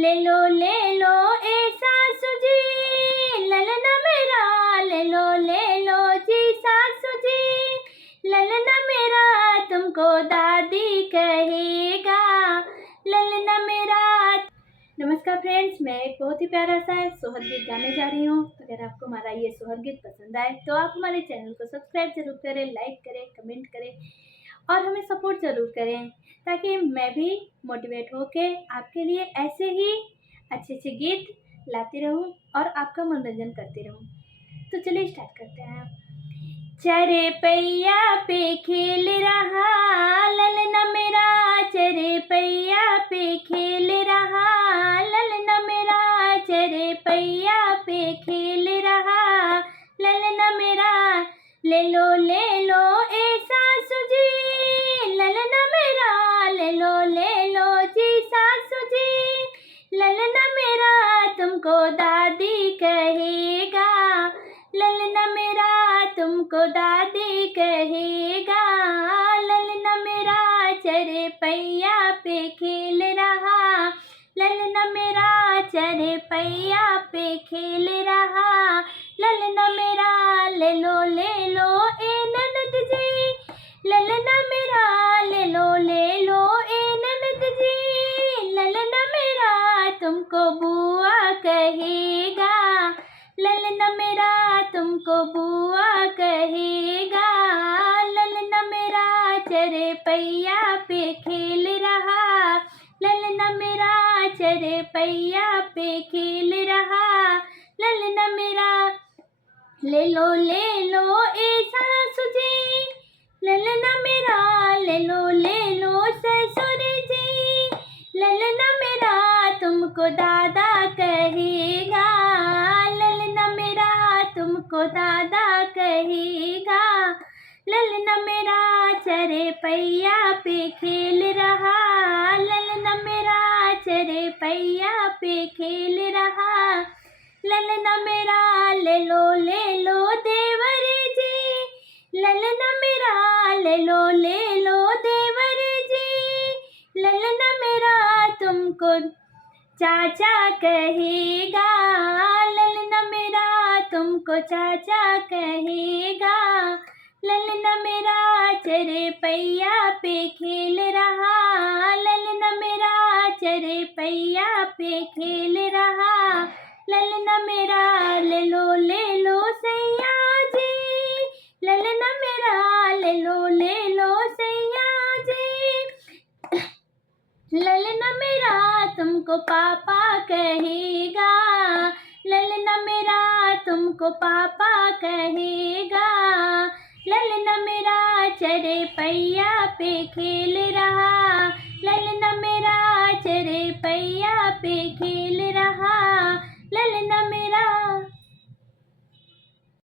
ले लो ए सासू जी, ललना मेरा ले लो जी सासू जी, ललना मेरा तुमको दादी कहेगा, ललना मेरा। नमस्कार फ्रेंड्स, मैं एक बहुत ही प्यारा सा सोहर गीत गाने जा रही हूँ। अगर आपको हमारा ये सोहर गीत पसंद आए तो आप हमारे चैनल को सब्सक्राइब जरूर करें, लाइक करें, कमेंट करें और हमें सपोर्ट ज़रूर करें, ताकि मैं भी मोटिवेट होके आपके लिए ऐसे ही अच्छे अच्छे गीत लाती रहूं और आपका मनोरंजन करती रहूं। तो चलिए स्टार्ट करते हैं। चरे पैया पे खेल रहा ललना मेरा, चरे पैया पे खेल रहा ललना मेरा, चरे पैया पे खेल रहा ललना मेरा। ले लो ए सासू जी, ललना मेरा ले लो जी सासू जी, ललना मेरा तुमको दादी कहेगा, ललना मेरा तुमको दादी कहेगा, ललना मेरा चरे पैया पे खेल रहा, ललना मेरा चरे पैया पे खेल रहा, ललना मेरा। ले लो ए ननद जी, ललना मेरा ले लो ए ननद जी, ललना मेरा तुमको बुआ कहेगा, ललना मेरा तुमको बुआ कहेगा, ललना मेरा चरे पैया पे खेल रहा, ललना मेरा चरे पैया पे खेल रहा, ललना मेरा। ले लो ए सासू जी, ललना मेरा ले लो ससुर जी, ललना मेरा तुमको दादा कहेगा, ललना मेरा तुमको दादा कहेगा, ललना मेरा चरे पैया पे खेल रहा, ललना मेरा चरे पैया पे खेल रहा, ललना मेरा। ले लो देवर जी, ललना मेरा ले लो देवर जी, ललना मेरा तुमको चाचा कहेगा, ललना मेरा तुमको चाचा कहेगा, ललना मेरा चरे पैया पे खेल रहा, ललना मेरा चरे पैया पे खेल रहा, ललना मेरा। ले लो सैया जी, ललना मेरा ले लो सैया जी, ललना मेरा तुमको पापा कहेगा, ललना मेरा तुमको पापा कहेगा, ललना मेरा चरे पैया पे खेल रहा, ललना मेरा चरे पैया पे खेल रहा, ललना मेरा।